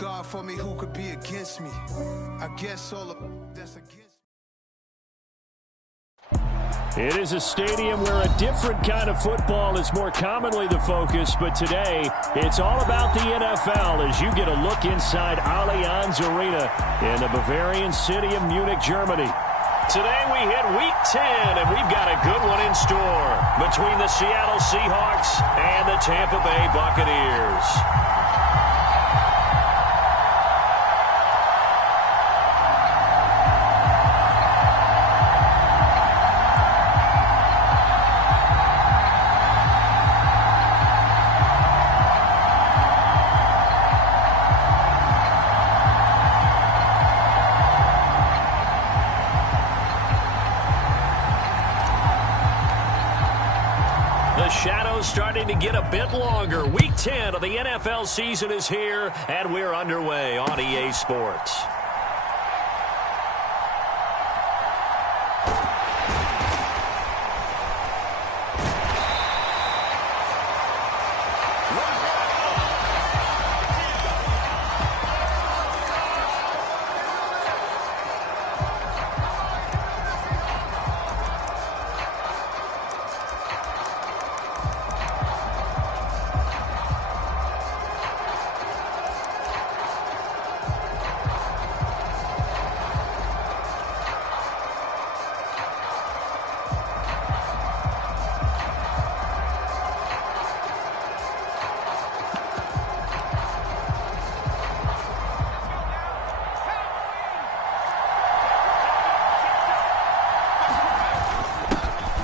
God for me, who could be against me? I guess all of that's against me. It is a stadium where a different kind of football is more commonly the focus, but today it's all about the NFL as you get a look inside Allianz Arena in the Bavarian city of Munich, Germany. Today we hit Week 10, and we've got a good one in store between the Seattle Seahawks and the Tampa Bay Buccaneers. Shadows starting to get a bit longer. Week 10 of the NFL season is here, and we're underway on EA Sports.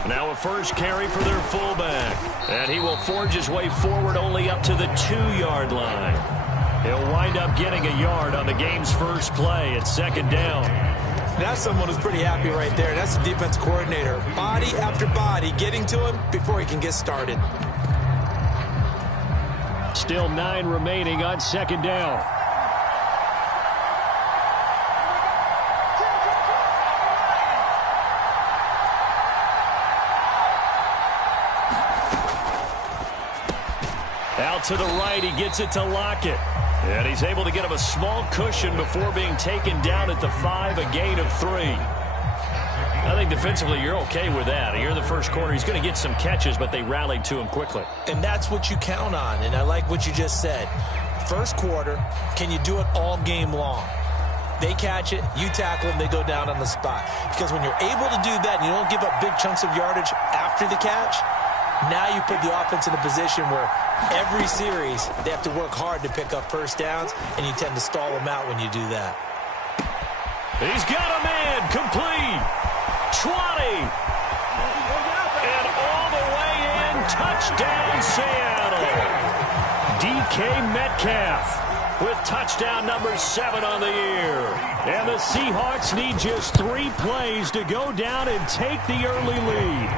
Now a first carry for their fullback. And he will forge his way forward only up to the 2-yard line. He'll wind up getting a yard on the game's first play at second down. That's someone who's pretty happy right there. That's the defense coordinator. Body after body getting to him before he can get started. Still 9 remaining on second down. Out to the right, he gets it to Lockett. And he's able to get him a small cushion before being taken down at the 5, a gain of 3. I think defensively you're okay with that. You're in the first quarter. He's going to get some catches, but they rallied to him quickly. And that's what you count on, and I like what you just said. First quarter, can you do it all game long? They catch it, you tackle them, they go down on the spot. Because when you're able to do that and you don't give up big chunks of yardage after the catch, now you put the offense in a position where every series they have to work hard to pick up first downs, and you tend to stall them out when you do that. He's got a man, complete. 20. And all the way in, touchdown Seattle. DK Metcalf with touchdown number 7 on the year. And the Seahawks need just 3 plays to go down and take the early lead.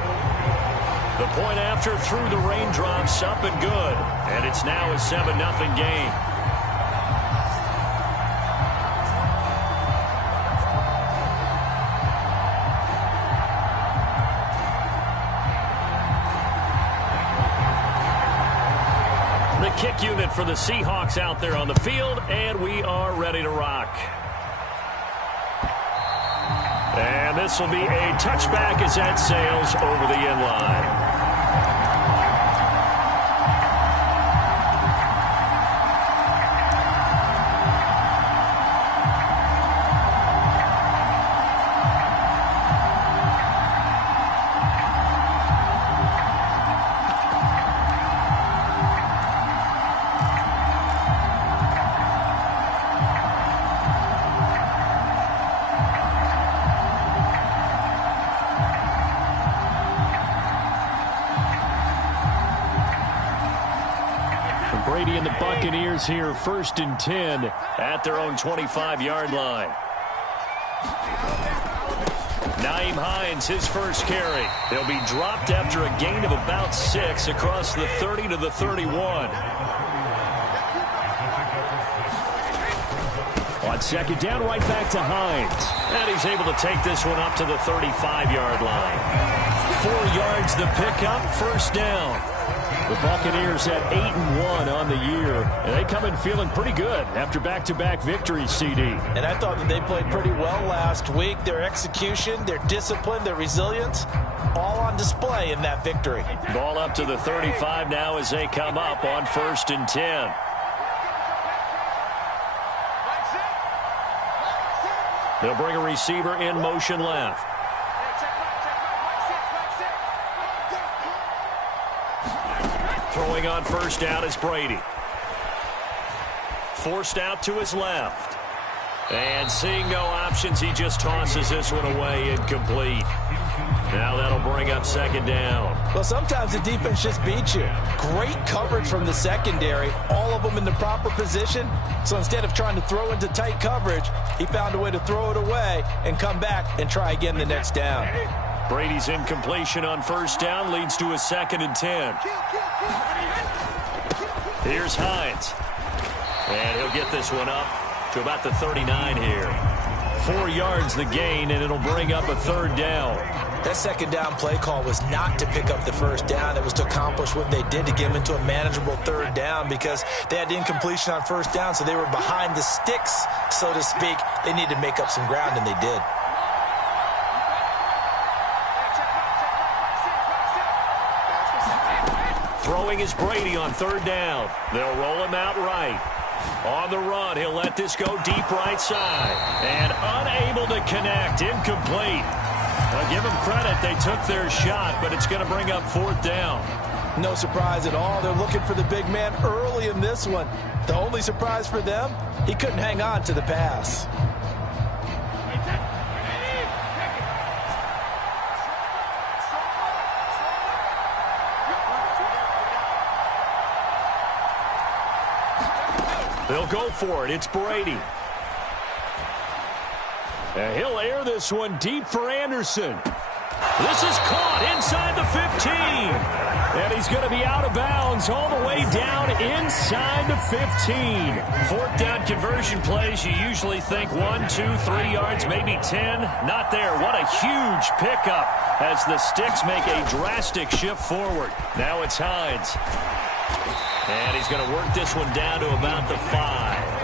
The point after through the raindrops up and good. And it's now a 7-0 game. The kick unit for the Seahawks out there on the field, and we are ready to rock. And this will be a touchback as that sails over the end line. Brady and the Buccaneers here, 1st and 10 at their own 25-yard line. Nyheim Hines, his first carry. He'll be dropped after a gain of about 6 across the 30 to the 31. On second down, right back to Hines. And he's able to take this one up to the 35-yard line. 4 yards the pickup, first down. The Buccaneers at 8-1 on the year, and they come in feeling pretty good after back-to-back victories, CD. And I thought that they played pretty well last week. Their execution, their discipline, their resilience, all on display in that victory. Ball up to the 35 now as they come up on 1st and 10. They'll bring a receiver in motion left. Throwing on 1st down is Brady. Forced out to his left. And seeing no options, he just tosses this one away, incomplete. Now that'll bring up 2nd down. Well, sometimes the defense just beats you. Great coverage from the secondary, all of them in the proper position. So instead of trying to throw into tight coverage, he found a way to throw it away and come back and try again the next down. Brady's incompletion on 1st down leads to a 2nd and 10. Here's Hines. And he'll get this one up to about the 39 here. 4 yards the gain, and it'll bring up a 3rd down. That 2nd down play call was not to pick up the 1st down. It was to accomplish what they did to get them into a manageable 3rd down because they had incompletion on 1st down, so they were behind the sticks, so to speak. They needed to make up some ground, and they did. Throwing is Brady on 3rd down. They'll roll him out right. On the run, he'll let this go deep right side. And unable to connect, incomplete. I'll give them credit. They took their shot, but it's going to bring up 4th down. No surprise at all. They're looking for the big man early in this one. The only surprise for them, he couldn't hang on to the pass. They'll go for it. It's Brady. And he'll air this one deep for Anderson. This is caught inside the 15. And he's going to be out of bounds all the way down inside the 15. 4th down conversion plays, you usually think 1, 2, 3 yards, maybe 10. Not there. What a huge pickup as the sticks make a drastic shift forward. Now it's Hines. And he's going to work this one down to about the 5.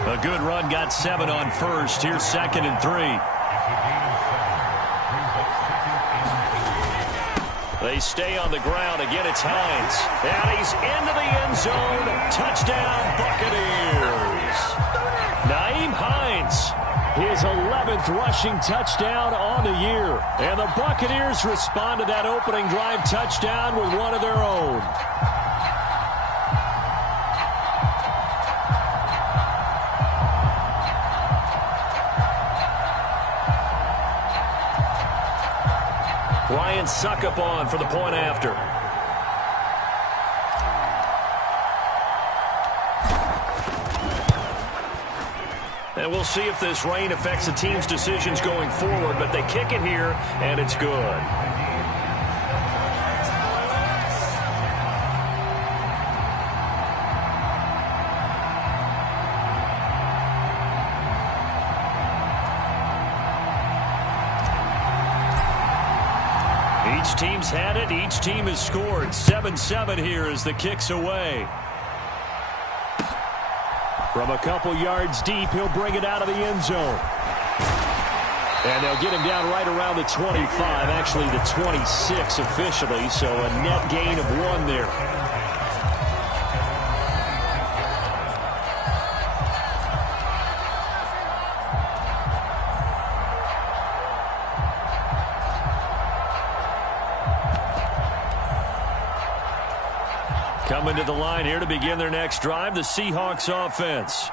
A good run, got 7 on 1st. Here's 2nd and 3. They stay on the ground. Again, it's Hines. And he's into the end zone. Touchdown, Buccaneers. Nyheim Hines, his 11th rushing touchdown on the year. And the Buccaneers respond to that opening drive touchdown with one of their own. Ryan Suckup on for the point after. And we'll see if this rain affects the team's decisions going forward, but they kick it here, and it's good. Each team's had it. Each team has scored. 7-7 here as the kick's away. From a couple yards deep, he'll bring it out of the end zone. And they'll get him down right around the 25, actually the 26 officially, so a net gain of 1 there. Coming to the line here to begin their next drive, the Seahawks offense.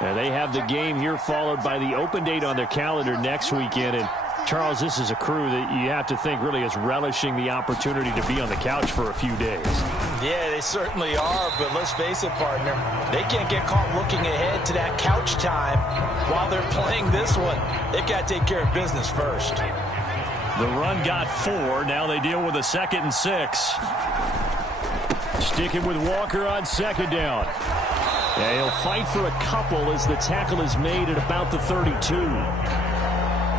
And they have the game here followed by the open date on their calendar next weekend. And, Charles, this is a crew that you have to think really is relishing the opportunity to be on the couch for a few days. Yeah, they certainly are, but let's face it, partner. They can't get caught looking ahead to that couch time while they're playing this one. They've got to take care of business first. The run got 4. Now they deal with a 2nd and 6. Sticking with Walker on 2nd down. Yeah, he'll fight for a couple as the tackle is made at about the 32.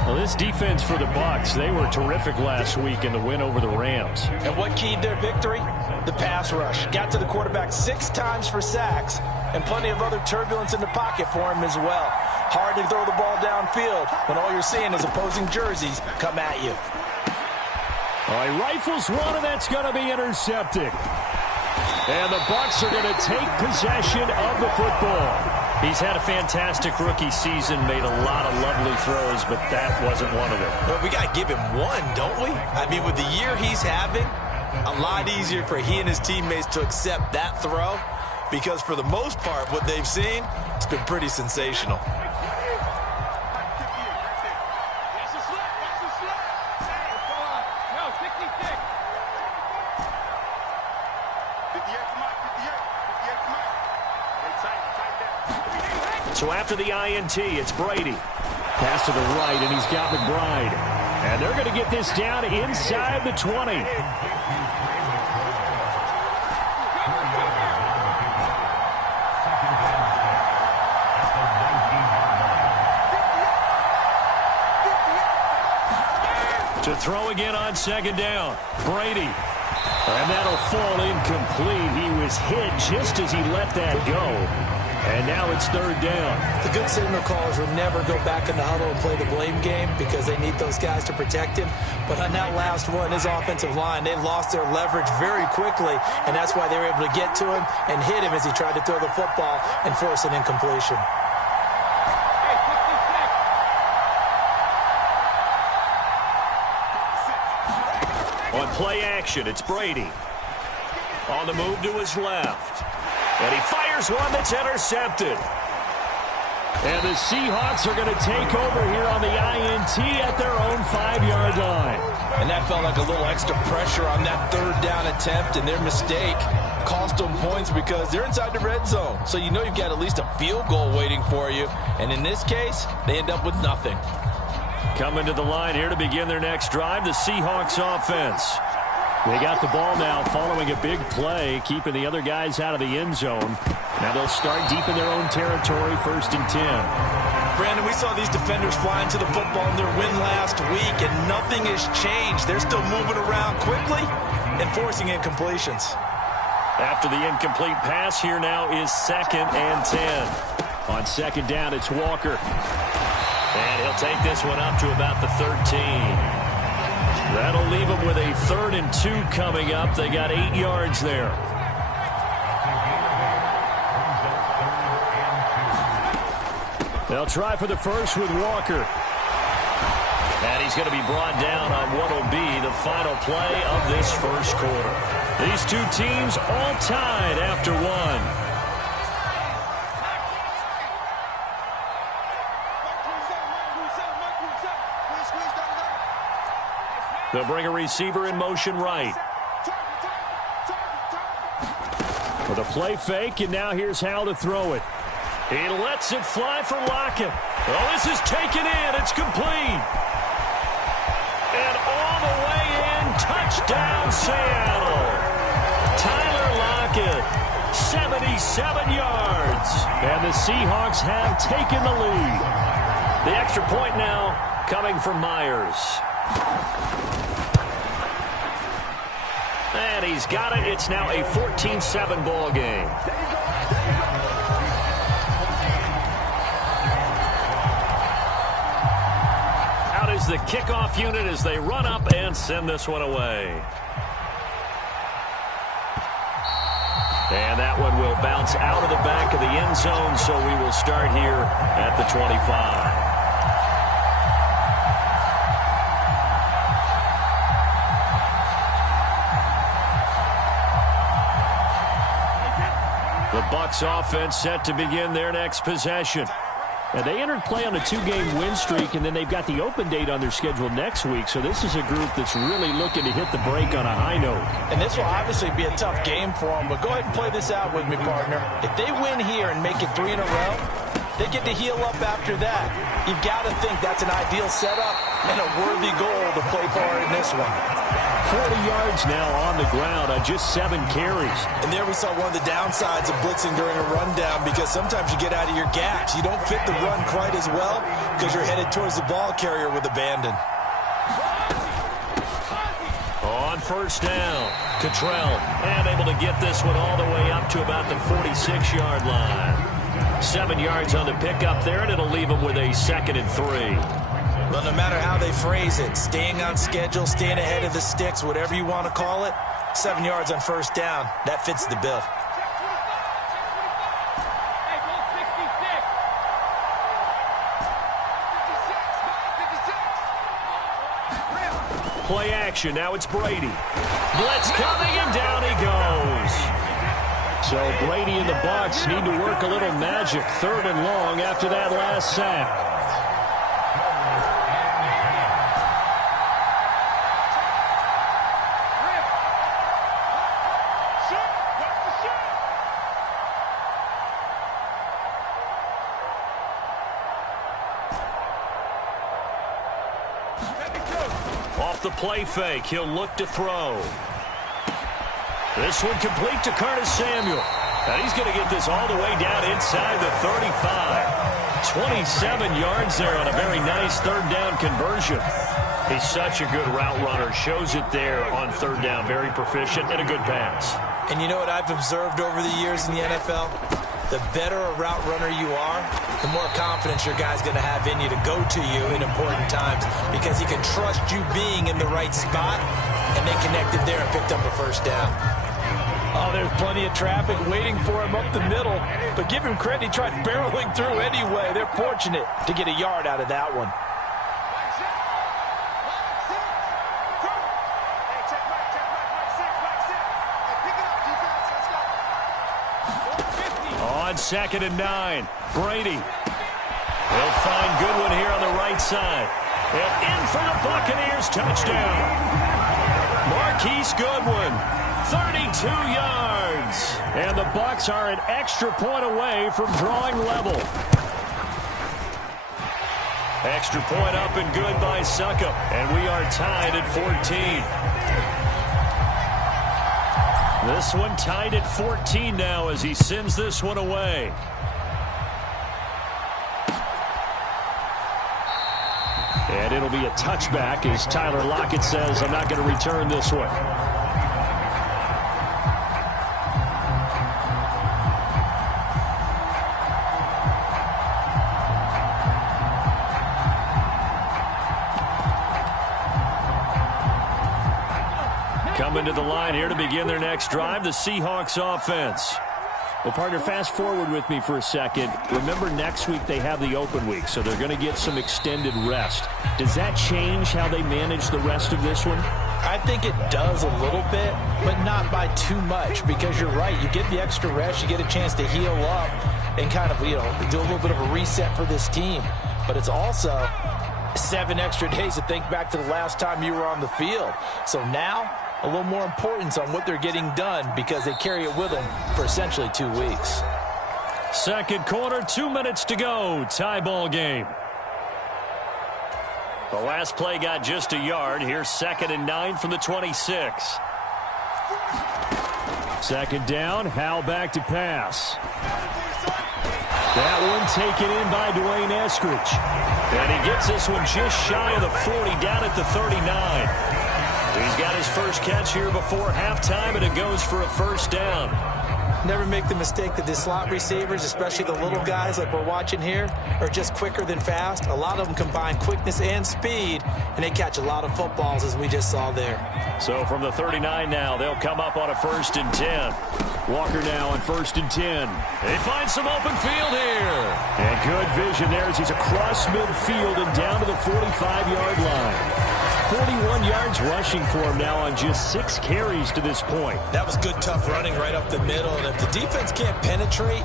Well, this defense for the Bucs, they were terrific last week in the win over the Rams. And what keyed their victory? The pass rush. Got to the quarterback 6 times for sacks, and plenty of other turbulence in the pocket for him as well. Hard to throw the ball downfield when all you're seeing is opposing jerseys come at you. All right, rifles one, and that's going to be intercepted. And the Bucs are going to take possession of the football. He's had a fantastic rookie season, made a lot of lovely throws, but that wasn't one of them. Well, we got to give him one, don't we? I mean, with the year he's having, a lot easier for he and his teammates to accept that throw, because for the most part, what they've seen, it's been pretty sensational. So after the INT, it's Brady. Pass to the right, and he's got McBride. And they're going to get this down inside the 20. To throw again on second down. Brady. And that'll fall incomplete. He was hit just as he let that go. And now it's third down. The good signal callers would never go back in the huddle and play the blame game because they need those guys to protect him. But on that last one, his offensive line, they lost their leverage very quickly, and that's why they were able to get to him and hit him as he tried to throw the football and force an incompletion. On play action, it's Brady. On the move to his left. And he fires one that's intercepted. And the Seahawks are going to take over here on the INT at their own 5-yard line. And that felt like a little extra pressure on that third down attempt, and their mistake cost them points because they're inside the red zone. So you know you've got at least a field goal waiting for you. And in this case, they end up with nothing. Coming to the line here to begin their next drive, the Seahawks offense. They got the ball now following a big play, keeping the other guys out of the end zone. Now they'll start deep in their own territory, 1st and 10. Brandon, we saw these defenders flying to the football in their win last week, and nothing has changed. They're still moving around quickly and forcing incompletions. After the incomplete pass, here now is 2nd and 10. On second down, it's Walker. And he'll take this one up to about the 13. That'll leave them with a 3rd and 2 coming up. They got 8 yards there. They'll try for the first with Walker. And he's going to be brought down on what will be the final play of this first quarter. These two teams all tied after one. They'll bring a receiver in motion right. With a play fake, and now here's how to throw it. He lets it fly for Lockett. Oh, this is taken in. It's complete. And all the way in, touchdown Seattle. Tyler Lockett, 77 yards. And the Seahawks have taken the lead. The extra point now coming from Myers. And he's got it. It's now a 14-7 ball game. Out is the kickoff unit as they run up and send this one away. And that one will bounce out of the back of the end zone, so we will start here at the 25. The Bucs offense set to begin their next possession. And they entered play on a 2-game win streak, and then they've got the open date on their schedule next week. So this is a group that's really looking to hit the break on a high note. And this will obviously be a tough game for them, but go ahead and play this out with me, partner. If they win here and make it 3 in a row, They get to heal up after that. You've got to think that's an ideal setup and a worthy goal to play for in this one. 40 yards now on the ground on just 7 carries. And there we saw one of the downsides of blitzing during a rundown, because sometimes you get out of your gaps. You don't fit the run quite as well because you're headed towards the ball carrier with abandon. On first down, Cottrell, and able to get this one all the way up to about the 46-yard line. 7 yards on the pickup there, and it'll leave them with a 2nd and 3. Well, no matter how they phrase it, staying on schedule, staying ahead of the sticks, whatever you want to call it, 7 yards on first down, that fits the bill. Play action, now it's Brady. Blitz coming, and down he goes. So Brady and the Bucs need to work a little magic. 3rd and long after that last sack. Off the play fake, he'll look to throw. This one complete to Curtis Samuel. And he's going to get this all the way down inside the 35. 27 yards there on a very nice 3rd down conversion. He's such a good route runner. Shows it there on 3rd down. Very proficient and a good pass. And you know what I've observed over the years in the NFL? The better a route runner you are, the more confidence your guy's going to have in you to go to you in important times, because he can trust you being in the right spot, and they connected there and picked up a first down. Oh, there's plenty of traffic waiting for him up the middle, but give him credit, he tried barreling through anyway. They're fortunate to get a yard out of that one. On 2nd and 9, Brady. He'll find Goodwin here on the right side. And in for the Buccaneers, touchdown. Marquise Goodwin, 32 yards. And the Bucs are an extra point away from drawing level. Extra point up and good by Succop. And we are tied at 14. This one tied at 14 now as he sends this one away. And it'll be a touchback as Tyler Lockett says, I'm not going to return this one. Coming to the line here to begin their next drive, the Seahawks offense. Well, partner, fast forward with me for a second. Remember, next week they have the open week, so they're going to get some extended rest. Does that change how they manage the rest of this one? I think it does a little bit, but not by too much, because you're right. You get the extra rest, you get a chance to heal up and kind of, do a little bit of a reset for this team. But it's also 7 extra days to think back to the last time you were on the field. So now, a little more importance on what they're getting done, because they carry it with them for essentially 2 weeks. Second quarter, 2 minutes to go. Tie ball game. The last play got just a yard. Here's 2nd and 9 from the 26. 2nd down, Howell back to pass. That one taken in by Dwayne Eskridge. And he gets this one just shy of the 40, down at the 39. He's got his first catch here before halftime, and it goes for a first down. Never make the mistake that the slot receivers, especially the little guys like we're watching here, are just quicker than fast. A lot of them combine quickness and speed, and they catch a lot of footballs, as we just saw there. So from the 39 now, they'll come up on a 1st and 10. Walker now on 1st and 10. They find some open field here. And good vision there as he's across midfield and down to the 45-yard line. 41 yards rushing for him now on just 6 carries to this point. That was good, tough running right up the middle. And if the defense can't penetrate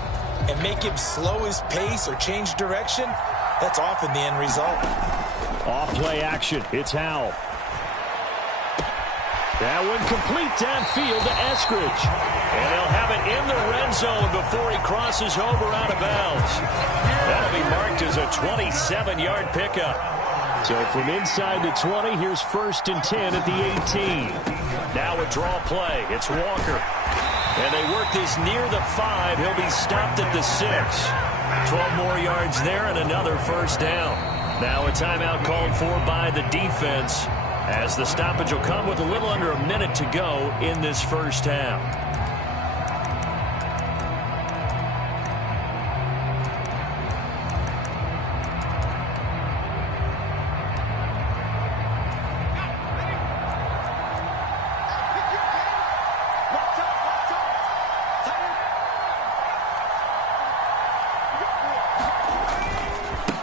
and make him slow his pace or change direction, that's often the end result. Off play action. It's Howell. That one complete downfield to Eskridge. And they'll have it in the red zone before he crosses over out of bounds. That'll be marked as a 27-yard pickup. So from inside the 20, here's 1st and 10 at the 18. Now a draw play. It's Walker. And they work this near the 5. He'll be stopped at the 6. 12 more yards there and another first down. Now a timeout called for by the defense, as the stoppage will come with a little under a minute to go in this first half.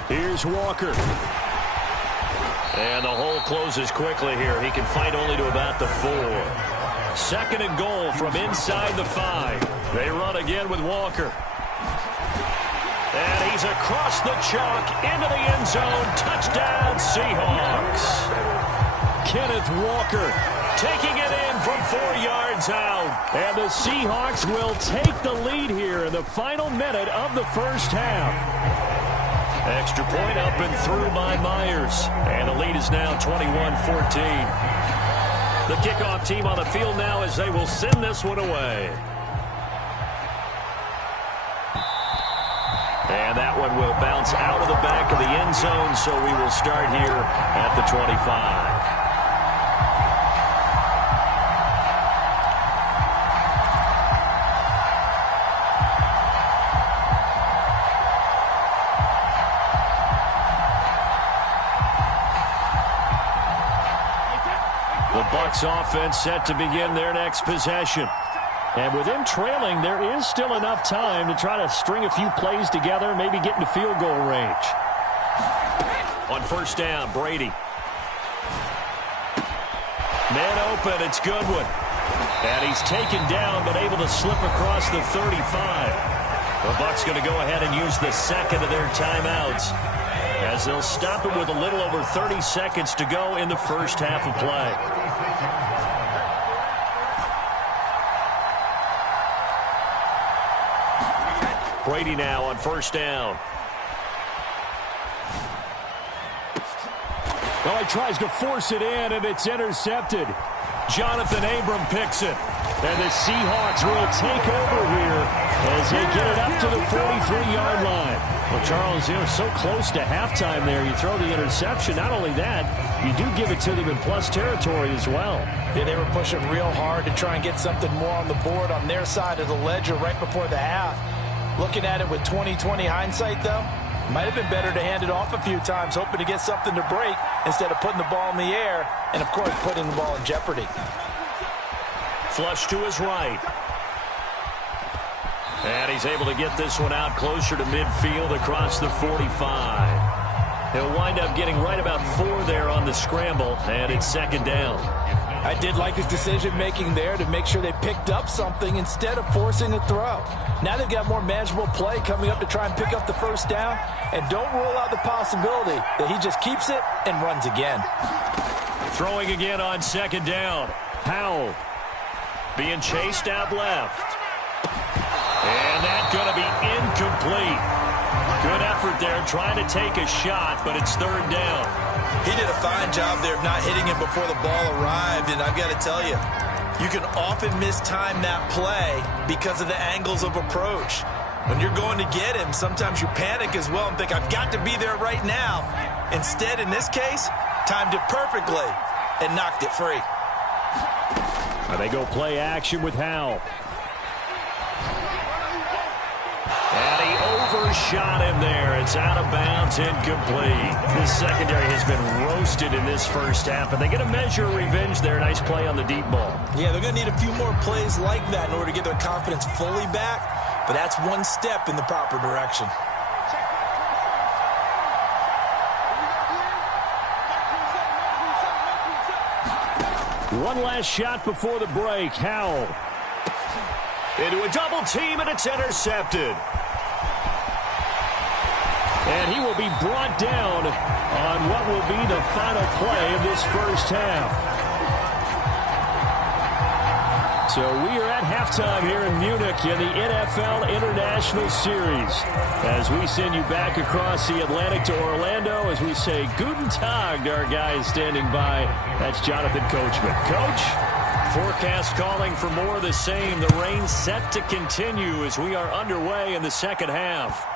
Here's Walker. And the hole closes quickly here. He can fight only to about the 4. 2nd and goal from inside the 5. They run again with Walker. And he's across the chalk into the end zone. Touchdown, Seahawks. Kenneth Walker taking it in from 4 yards out. And the Seahawks will take the lead here in the final minute of the first half. Extra point up and through by Myers. And the lead is now 21-14. The kickoff team on the field now as they will send this one away. And that one will bounce out of the back of the end zone, so we will start here at the 25. Bucs offense set to begin their next possession. And with them trailing, there is still enough time to try to string a few plays together, maybe get into field goal range. On first down, Brady. Man open, it's Goodwin. And he's taken down, but able to slip across the 35. The Bucs going to go ahead and use the second of their timeouts, as they'll stop it with a little over 30 seconds to go in the first half of play. Brady now on first down. Oh, he tries to force it in, and it's intercepted. Jonathan Abram picks it. And the Seahawks will take over here as they get it up to the 43-yard line. Well, Charles, so close to halftime there. You throw the interception. Not only that, you do give it to them in plus territory as well. Yeah, they were pushing real hard to try and get something more on the board on their side of the ledger right before the half. Looking at it with 20/20 hindsight, though, might have been better to hand it off a few times, hoping to get something to break instead of putting the ball in the air and, of course, putting the ball in jeopardy. Flush to his right. And he's able to get this one out closer to midfield across the 45. He'll wind up getting right about 4 there on the scramble, and it's second down. I did like his decision-making there to make sure they picked up something instead of forcing a throw. Now they've got more manageable play coming up to try and pick up the first down, and don't rule out the possibility that he just keeps it and runs again. Throwing again on second down. Howell being chased out left. And that's going to be incomplete. Good effort there trying to take a shot, but it's third down. He did a fine job there of not hitting him before the ball arrived, and I've got to tell you, you can often mistime that play because of the angles of approach. When you're going to get him, sometimes you panic as well and think, I've got to be there right now. Instead, in this case, timed it perfectly and knocked it free. And they go play action with Howell. And he overshot him there. It's out of bounds, incomplete. This secondary has been roasted in this first half, and they get a measure of revenge there. Nice play on the deep ball. Yeah, they're going to need a few more plays like that in order to get their confidence fully back, but that's one step in the proper direction. One last shot before the break. Howell into a double team, and it's intercepted. And he will be brought down on what will be the final play of this first half. So we are at halftime here in Munich in the NFL International Series. As we send you back across the Atlantic to Orlando, as we say Guten Tag to our guys standing by. That's Jonathan Coachman. Coach, forecast calling for more of the same. The rain set to continue as we are underway in the second half.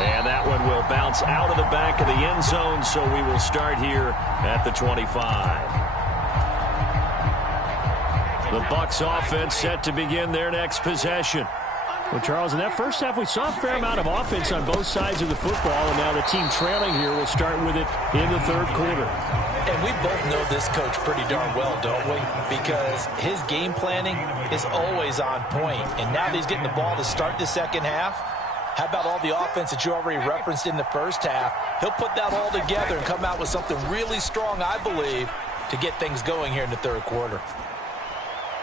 And that one will bounce out of the back of the end zone, so we will start here at the 25. The Bucs offense set to begin their next possession. Well, Charles, in that first half, we saw a fair amount of offense on both sides of the football, and now the team trailing here will start with it in the third quarter. And we both know this coach pretty darn well, don't we? Because his game planning is always on point. And now that he's getting the ball to start the second half, how about all the offense that you already referenced in the first half? He'll put that all together and come out with something really strong, I believe, to get things going here in the third quarter.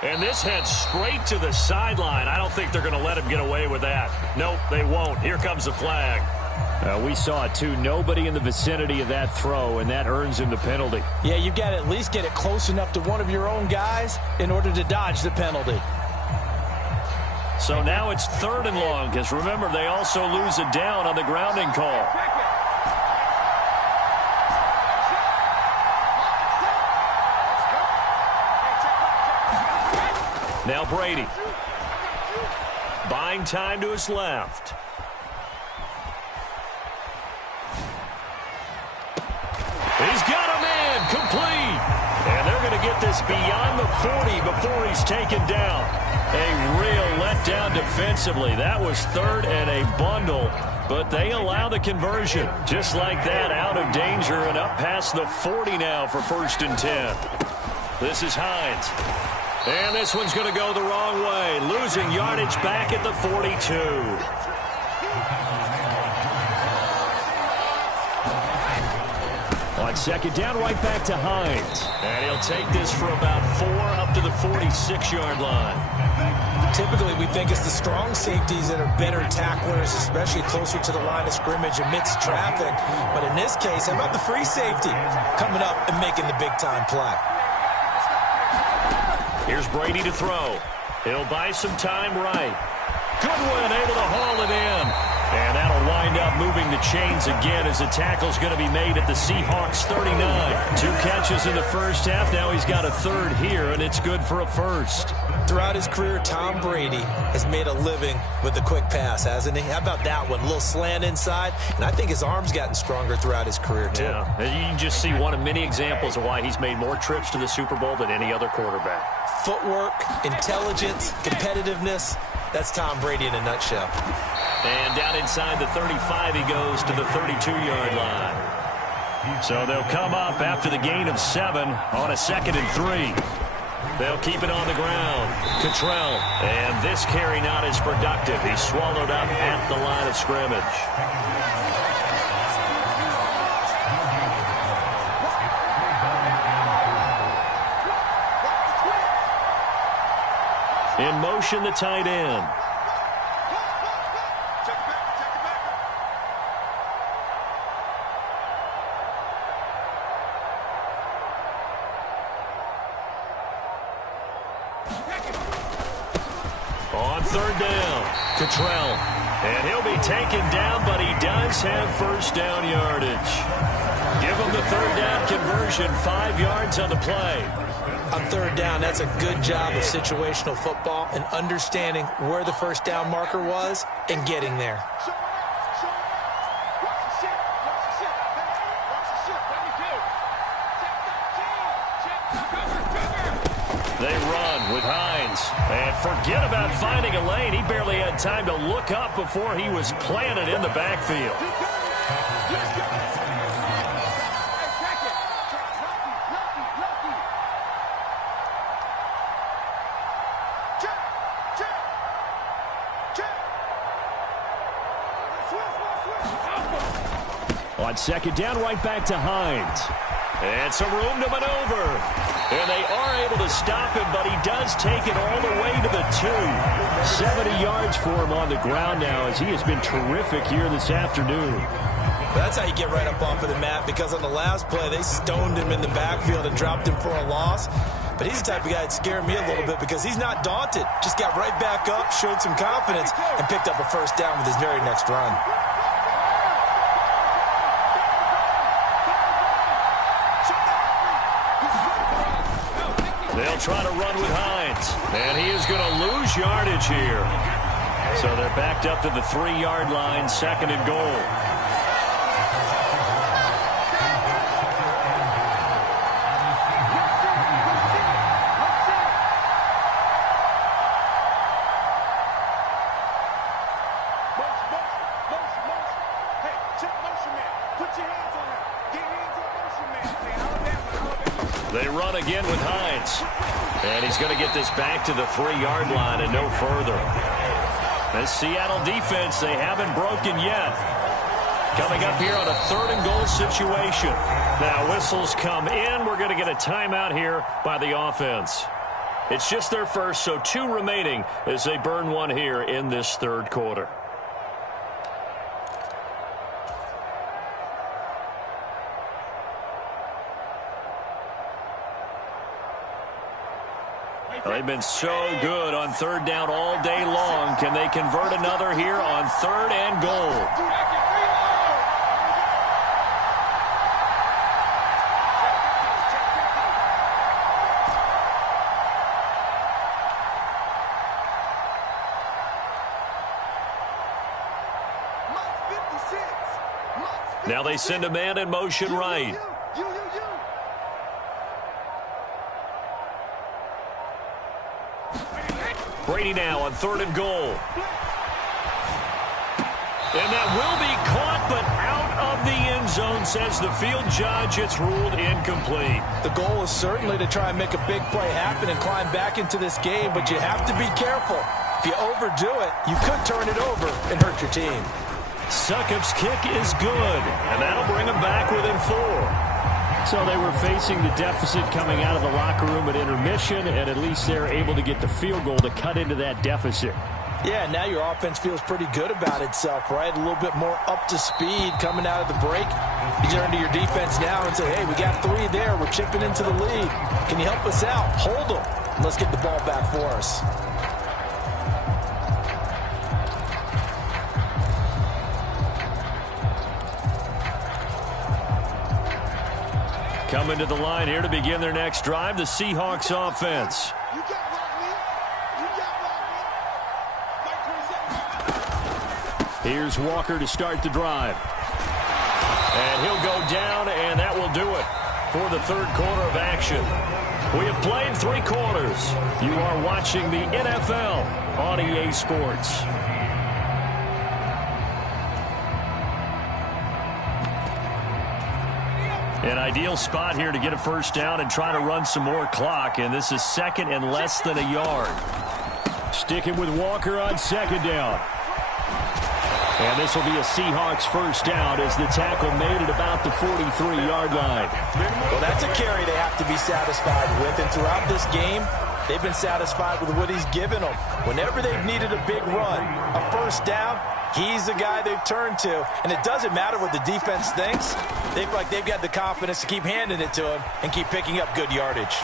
And this heads straight to the sideline. I don't think they're going to let him get away with that. Nope, they won't. Here comes the flag. We saw it, too. Nobody in the vicinity of that throw, and that earns him the penalty. Yeah, you've got to at least get it close enough to one of your own guys in order to dodge the penalty. So now it's 3rd and long, because remember, they also lose a down on the grounding call. Now Brady. Buying time to his left. He's got a man complete. And they're going to get this beyond the 40 before he's taken down. A real letdown defensively. That was 3rd and a bundle. But they allow the conversion. Just like that, out of danger and up past the 40 now for 1st and 10. This is Hines. And this one's going to go the wrong way. Losing yardage back at the 42. On 2nd down, right back to Hines. And he'll take this for about 4 up to the 46-yard line. Typically, we think it's the strong safeties that are better tacklers, especially closer to the line of scrimmage amidst traffic. But in this case, how about the free safety coming up and making the big-time play? Here's Brady to throw. He'll buy some time right. Goodwin able to haul it in. And that'll wind up moving the chains again as the tackle's going to be made at the Seahawks 39. 2 catches in the first half. Now he's got a 3rd here, and it's good for a 1st. Throughout his career, Tom Brady has made a living with the quick pass, hasn't he? How about that one? A little slant inside. And I think his arm's gotten stronger throughout his career, too. Yeah, and you can just see one of many examples of why he's made more trips to the Super Bowl than any other quarterback. Footwork, intelligence, competitiveness. That's Tom Brady in a nutshell. And down inside the 35, he goes to the 32-yard line. So they'll come up after the gain of 7 on a 2nd and 3. They'll keep it on the ground. Cottrell. And this carry not as productive. He's swallowed up at the line of scrimmage. In motion, the tight end. On 3rd down, Cottrell. And he'll be taken down, but he does have 1st down yardage. Give him the 3rd down conversion, 5 yards on the play. On 3rd down, that's a good job of situational football and understanding where the 1st down marker was and getting there. They run with Hines. And forget about finding a lane. He barely had time to look up before he was planted in the backfield. On 2nd down, right back to Hines. And some room to maneuver. And they are able to stop him, but he does take it all the way to the 2. 70 yards for him on the ground now as he has been terrific here this afternoon. That's how you get right up off of the mat, because on the last play, they stoned him in the backfield and dropped him for a loss. But he's the type of guy that scared me a little bit because he's not daunted. Just got right back up, showed some confidence, and picked up a first down with his very next run. They'll try to run with Hines, and he is going to lose yardage here. So they're backed up to the 3-yard line, 2nd and goal. They run again with Hines. And he's going to get this back to the 3-yard line and no further. This Seattle defense, they haven't broken yet. Coming up here on a 3rd and goal situation. Now whistles come in. We're going to get a timeout here by the offense. It's just their first, so 2 remaining as they burn one here in this 3rd quarter. They've been so good on 3rd down all day long. Can they convert another here on 3rd and goal? Now they send a man in motion right. Brady now on 3rd and goal. And that will be caught, but out of the end zone, says the field judge. It's ruled incomplete. The goal is certainly to try and make a big play happen and climb back into this game, but you have to be careful. If you overdo it, you could turn it over and hurt your team. Succop's kick is good, and that'll bring them back within 4. So they were facing the deficit coming out of the locker room at intermission, and at least they're able to get the field goal to cut into that deficit. Yeah, now your offense feels pretty good about itself, right? A little bit more up to speed coming out of the break. You turn to your defense now and say, hey, we got 3 there. We're chipping into the lead. Can you help us out? Hold them. Let's get the ball back for us. Coming to the line here to begin their next drive, the Seahawks offense. Here's Walker to start the drive. And he'll go down, and that will do it for the 3rd quarter of action. We have played 3 quarters. You are watching the NFL on EA Sports. An ideal spot here to get a first down and try to run some more clock, and this is 2nd and less than a yard. Sticking with Walker on 2nd down. And this will be a Seahawks first down as the tackle made at about the 43-yard line. Well, that's a carry they have to be satisfied with, and throughout this game, they've been satisfied with what he's given them. Whenever they've needed a big run, a first down, he's the guy they've turned to. And it doesn't matter what the defense thinks. They feel like they've got the confidence to keep handing it to him and keep picking up good yardage.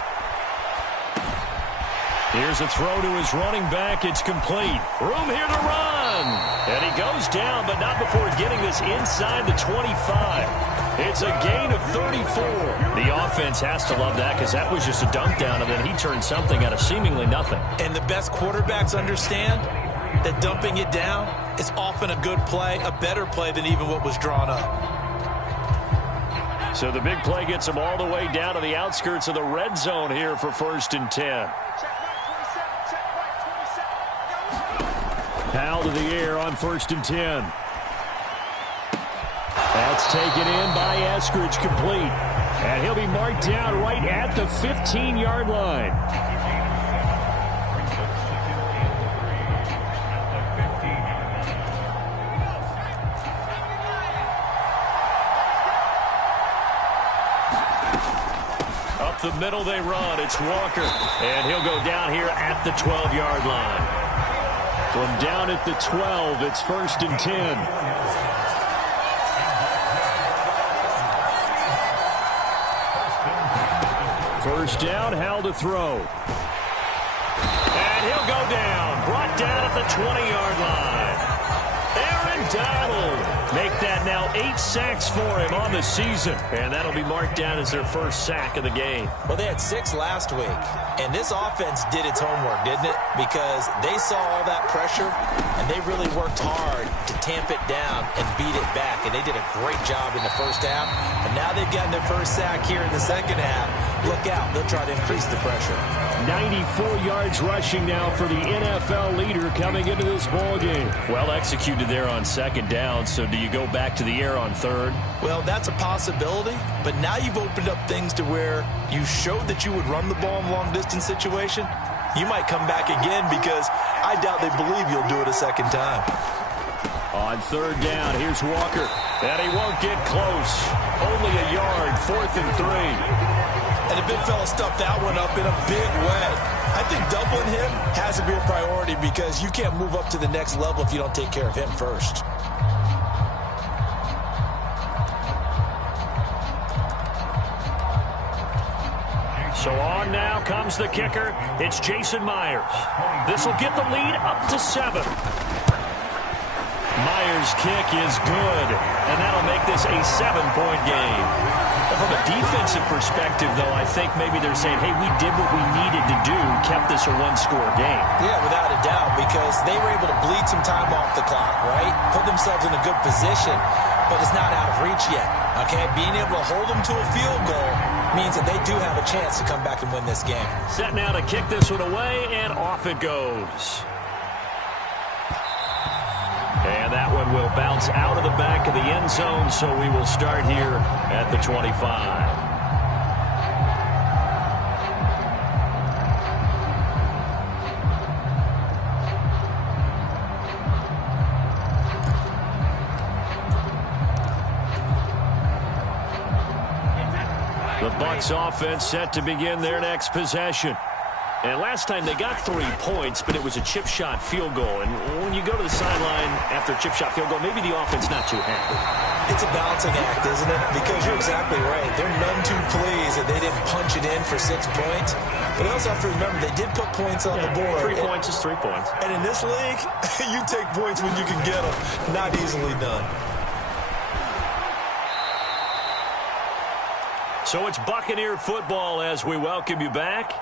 Here's a throw to his running back. It's complete. Room here to run. And he goes down, but not before getting this inside the 25. It's a gain of 34. The offense has to love that because that was just a dump down, and then he turned something out of seemingly nothing. And the best quarterbacks understand that dumping it down is often a good play, a better play than even what was drawn up. So the big play gets them all the way down to the outskirts of the red zone here for 1st and 10. Powell to the air on 1st and 10. That's taken in by Eskridge, complete. And he'll be marked down right at the 15-yard line. Up the middle they run. It's Walker. And he'll go down here at the 12-yard line. From down at the 12, it's 1st and 10. First down, Hal to throw. And he'll go down. Brought down at the 20-yard line. Aaron Donald. Make that now 8 sacks for him on the season. And that'll be marked down as their first sack of the game. Well, they had 6 last week. And this offense did its homework, didn't it? Because they saw all that pressure, and they really worked hard to tamp it down and beat it back. And they did a great job in the first half. And now they've gotten their first sack here in the second half. Look out. They'll try to increase the pressure. 94 yards rushing now for the NFL leader coming into this ball game. Well executed there on second down. So do you go back to the air on third? Well, that's a possibility. But now you've opened up things to where you showed that you would run the ball in a long-distance situation. You might come back again because I doubt they believe you'll do it a second time. On third down, here's Walker. And he won't get close. Only a yard, 4th and 3. And the big fella stuffed that one up in a big way. I think doubling him has to be a priority because you can't move up to the next level if you don't take care of him first. So on now comes the kicker. It's Jason Myers. This will get the lead up to 7. Myers' kick is good, and that'll make this a 7-point game. From a defensive perspective, though, I think maybe they're saying, hey, we did what we needed to do, kept this a one-score game. Yeah, without a doubt, because they were able to bleed some time off the clock, right? Put themselves in a good position, but it's not out of reach yet, okay? Being able to hold them to a field goal means that they do have a chance to come back and win this game. Set now to kick this one away, and off it goes. And that one will bounce out of the back of the end zone, so we will start here at the 25. The Bucs offense set to begin their next possession. And last time they got 3 points, but it was a chip shot field goal. And when you go to the sideline after a chip shot field goal, maybe the offense not too happy. It's a balancing act, isn't it? Because you're exactly right. They're none too pleased that they didn't punch it in for 6 points. But I also have to remember they did put points on the board. 3 points is 3 points. And in this league, you take points when you can get them. Not easily done. So it's Buccaneer football as we welcome you back.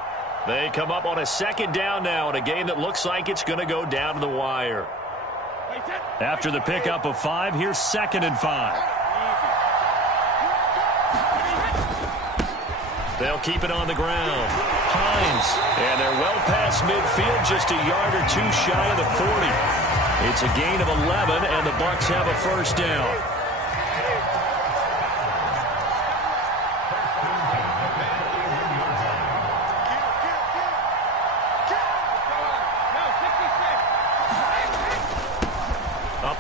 They come up on a second down now in a game that looks like it's going to go down to the wire. After the pickup of 5, here's 2nd and 5. They'll keep it on the ground. Hines, and they're well past midfield, just a yard or 2 shy of the 40. It's a gain of 11, and the Bucs have a first down.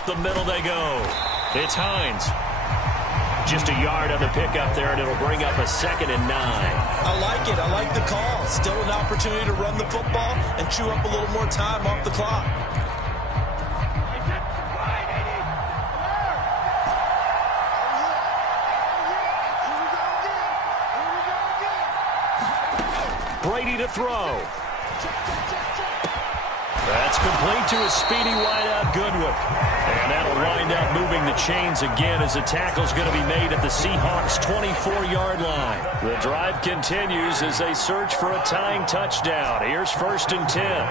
The middle they go. It's Hines. Just a yard on the pickup there, and it'll bring up a 2nd and 9. I like it. I like the call. Still an opportunity to run the football and chew up a little more time off the clock. Brady to throw. That's complete to a speedy wideout Goodwin. And that'll wind up moving the chains again as the tackle's going to be made at the Seahawks' 24-yard line. The drive continues as they search for a tying touchdown. Here's 1st and 10.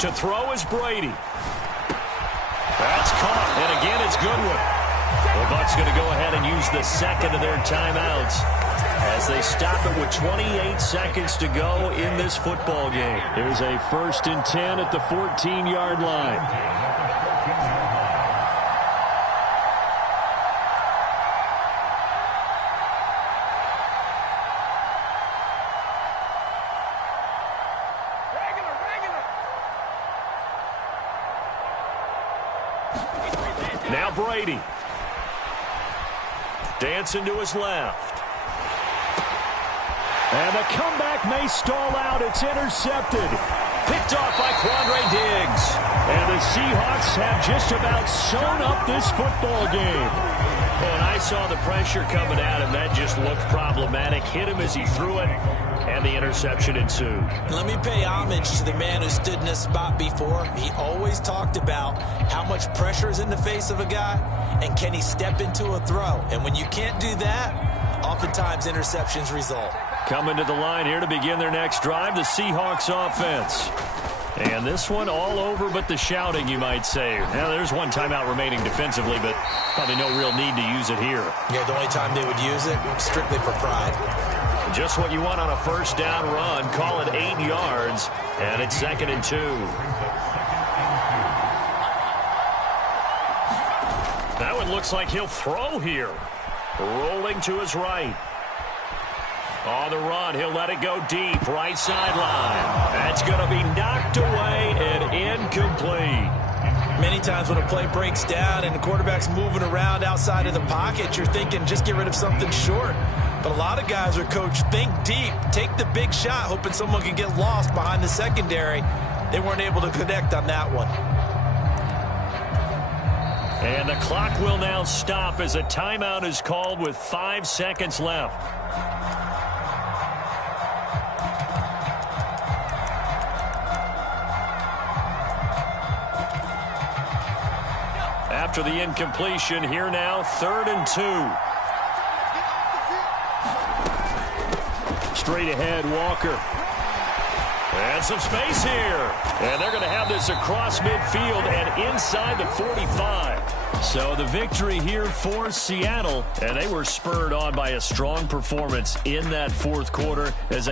To throw is Brady. That's caught, and again it's Goodwin. The Bucs going to go ahead and use the 2nd of their timeouts as they stop it with 28 seconds to go in this football game. Here's a 1st and 10 at the 14-yard line. Now Brady. Dancing to his left. And the comeback may stall out. It's intercepted. Picked off by Quandre Diggs. And the Seahawks have just about sewn up this football game. When I saw the pressure coming at him, that just looked problematic. Hit him as he threw it, and the interception ensued. Let me pay homage to the man who stood in this spot before. He always talked about how much pressure is in the face of a guy, and can he step into a throw. And when you can't do that, oftentimes interceptions result. Coming to the line here to begin their next drive, the Seahawks offense. And this one all over but the shouting, you might say. Now, there's one timeout remaining defensively, but probably no real need to use it here. Yeah, the only time they would use it, strictly for pride. Just what you want on a first down run. Call it 8 yards, and it's 2nd and 2. That one looks like he'll throw here. Rolling to his right. On the run, he'll let it go deep, right sideline. That's going to be knocked away and incomplete. Many times when a play breaks down and the quarterback's moving around outside of the pocket, you're thinking just get rid of something short. But a lot of guys are coached, think deep, take the big shot, hoping someone can get lost behind the secondary. They weren't able to connect on that one. And the clock will now stop as a timeout is called with 5 seconds left. After the incompletion, here now, 3rd and 2. Straight ahead, Walker. And some space here. And they're going to have this across midfield and inside the 45. So the victory here for Seattle. And they were spurred on by a strong performance in that 4th quarter as they